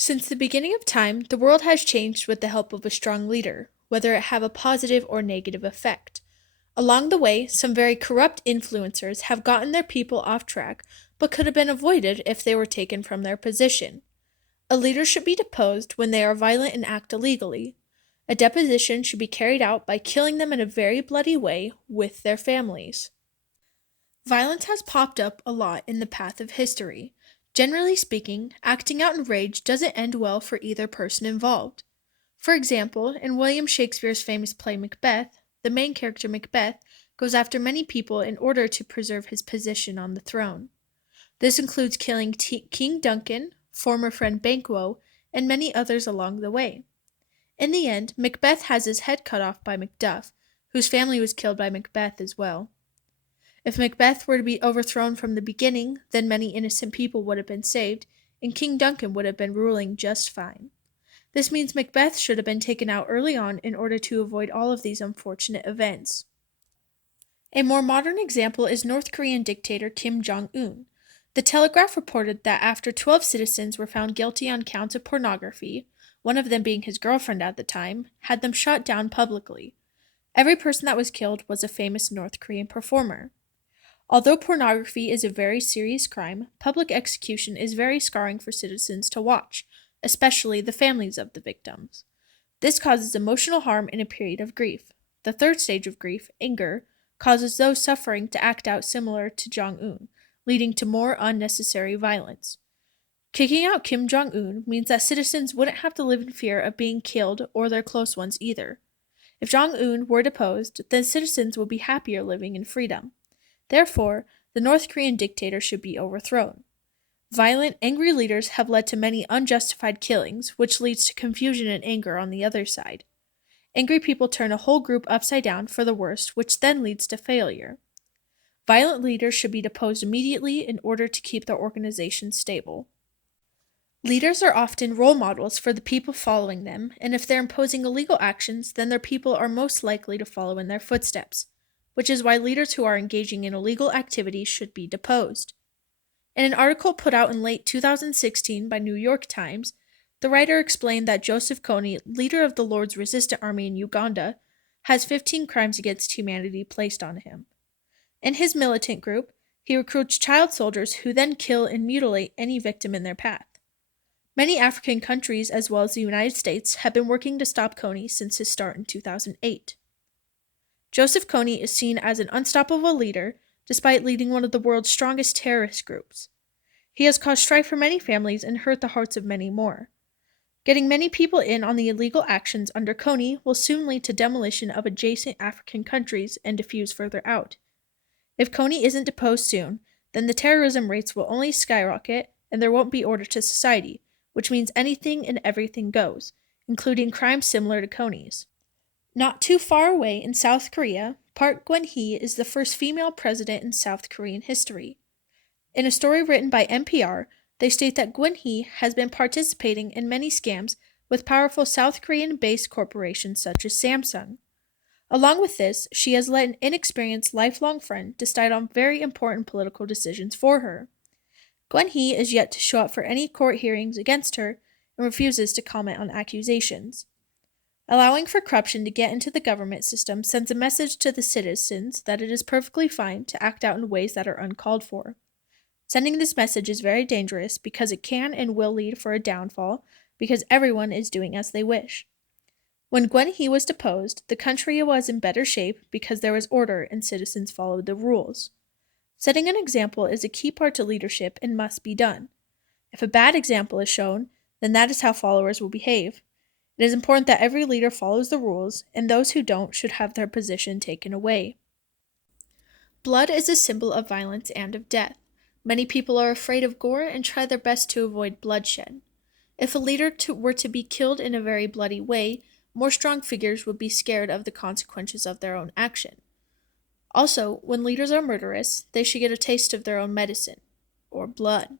Since the beginning of time, the world has changed with the help of a strong leader, whether it have a positive or negative effect. Along the way, some very corrupt influencers have gotten their people off track, but could have been avoided if they were taken from their position. A leader should be deposed when they are violent and act illegally. A deposition should be carried out by killing them in a very bloody way with their families. Violence has popped up a lot in the path of history. Generally speaking, acting out in rage doesn't end well for either person involved. For example, in William Shakespeare's famous play Macbeth, the main character Macbeth goes after many people in order to preserve his position on the throne. This includes killing King Duncan, former friend Banquo, and many others along the way. In the end, Macbeth has his head cut off by Macduff, whose family was killed by Macbeth as well. If Macbeth were to be overthrown from the beginning, then many innocent people would have been saved, and King Duncan would have been ruling just fine. This means Macbeth should have been taken out early on in order to avoid all of these unfortunate events. A more modern example is North Korean dictator Kim Jong-un. The Telegraph reported that after 12 citizens were found guilty on counts of pornography, one of them being his girlfriend at the time, had them shot down publicly. Every person that was killed was a famous North Korean performer. Although pornography is a very serious crime, public execution is very scarring for citizens to watch, especially the families of the victims. This causes emotional harm in a period of grief. The third stage of grief, anger, causes those suffering to act out similar to Jong-un, leading to more unnecessary violence. Kicking out Kim Jong-un means that citizens wouldn't have to live in fear of being killed or their close ones either. If Jong-un were deposed, then citizens would be happier living in freedom. Therefore, the North Korean dictator should be overthrown. Violent, angry leaders have led to many unjustified killings, which leads to confusion and anger on the other side. Angry people turn a whole group upside down for the worst, which then leads to failure. Violent leaders should be deposed immediately in order to keep their organization stable. Leaders are often role models for the people following them, and if they're imposing illegal actions, then their people are most likely to follow in their footsteps, which is why leaders who are engaging in illegal activities should be deposed. In an article put out in late 2016 by New York Times, the writer explained that Joseph Kony, leader of the Lord's Resistance Army in Uganda, has 15 crimes against humanity placed on him. In his militant group, he recruits child soldiers who then kill and mutilate any victim in their path. Many African countries, as well as the United States, have been working to stop Kony since his start in 2008. Joseph Kony is seen as an unstoppable leader, despite leading one of the world's strongest terrorist groups. He has caused strife for many families and hurt the hearts of many more. Getting many people in on the illegal actions under Kony will soon lead to demolition of adjacent African countries and diffuse further out. If Kony isn't deposed soon, then the terrorism rates will only skyrocket and there won't be order to society, which means anything and everything goes, including crimes similar to Kony's. Not too far away in South Korea, Park Geun-hye is the first female president in South Korean history. In a story written by NPR, they state that Geun-hye has been participating in many scams with powerful South Korean-based corporations such as Samsung. Along with this, she has let an inexperienced lifelong friend decide on very important political decisions for her. Geun-hye is yet to show up for any court hearings against her and refuses to comment on accusations. Allowing for corruption to get into the government system sends a message to the citizens that it is perfectly fine to act out in ways that are uncalled for. Sending this message is very dangerous because it can and will lead for a downfall because everyone is doing as they wish. When Geun-hye was deposed, the country was in better shape because there was order and citizens followed the rules. Setting an example is a key part to leadership and must be done. If a bad example is shown, then that is how followers will behave. It is important that every leader follows the rules, and those who don't should have their position taken away. Blood is a symbol of violence and of death. Many people are afraid of gore and try their best to avoid bloodshed. If a leader were to be killed in a very bloody way, more strong figures would be scared of the consequences of their own action. Also, when leaders are murderous, they should get a taste of their own medicine, or blood.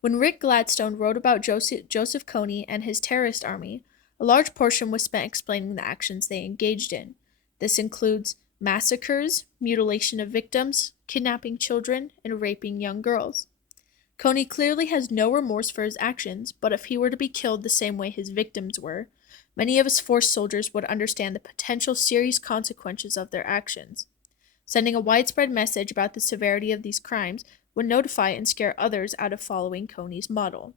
When Rick Gladstone wrote about Joseph Kony and his terrorist army, a large portion was spent explaining the actions they engaged in. This includes massacres, mutilation of victims, kidnapping children, and raping young girls. Coney clearly has no remorse for his actions, but if he were to be killed the same way his victims were, many of his forced soldiers would understand the potential serious consequences of their actions. Sending a widespread message about the severity of these crimes would notify and scare others out of following Coney's model.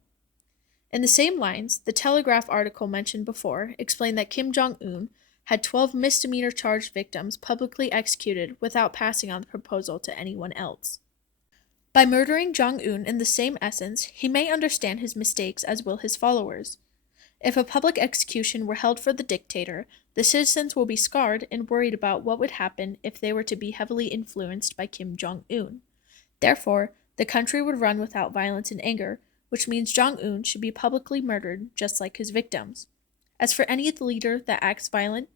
In the same lines, the Telegraph article mentioned before explained that Kim Jong-un had 12 misdemeanor charged victims publicly executed without passing on the proposal to anyone else. By murdering Jong-un in the same essence, he may understand his mistakes as will his followers. If a public execution were held for the dictator, the citizens will be scarred and worried about what would happen if they were to be heavily influenced by Kim Jong-un. Therefore, the country would run without violence and anger, which means Jong-un should be publicly murdered just like his victims. As for any leader that acts violent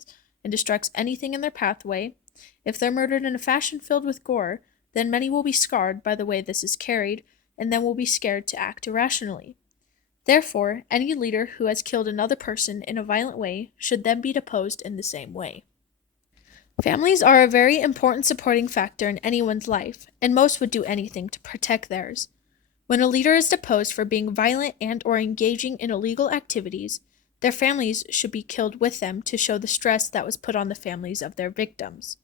and destructs anything in their pathway, if they're murdered in a fashion filled with gore, then many will be scarred by the way this is carried, and then will be scared to act irrationally. Therefore, any leader who has killed another person in a violent way should then be deposed in the same way. Families are a very important supporting factor in anyone's life, and most would do anything to protect theirs. When a leader is deposed for being violent and or engaging in illegal activities, their families should be killed with them to show the stress that was put on the families of their victims.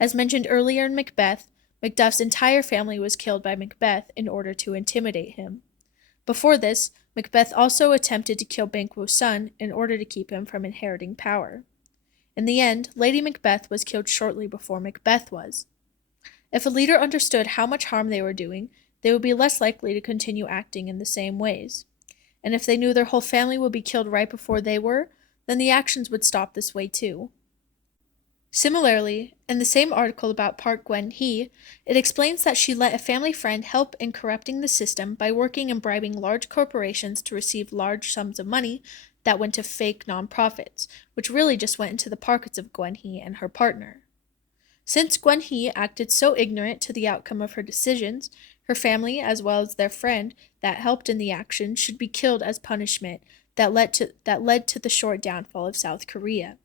As mentioned earlier in Macbeth, Macduff's entire family was killed by Macbeth in order to intimidate him. Before this, Macbeth also attempted to kill Banquo's son in order to keep him from inheriting power. In the end, Lady Macbeth was killed shortly before Macbeth was. If a leader understood how much harm they were doing, they would be less likely to continue acting in the same ways. And if they knew their whole family would be killed right before they were, then the actions would stop this way too. Similarly, in the same article about Park Geun-hye, it explains that she let a family friend help in corrupting the system by working and bribing large corporations to receive large sums of money that went to fake nonprofits, which really just went into the pockets of Geun-hye and her partner. Since Geun-hye acted so ignorant to the outcome of her decisions, her family, as well as their friend that helped in the action, should be killed as punishment that led to the short downfall of South Korea.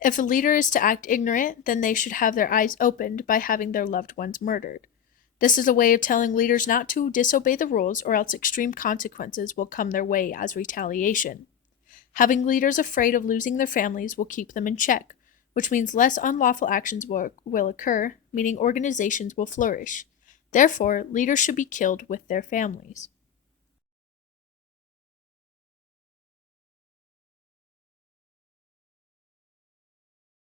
If a leader is to act ignorant, then they should have their eyes opened by having their loved ones murdered. This is a way of telling leaders not to disobey the rules, or else extreme consequences will come their way as retaliation. Having leaders afraid of losing their families will keep them in check, which means less unlawful actions will occur, meaning organizations will flourish. Therefore, leaders should be killed with their families.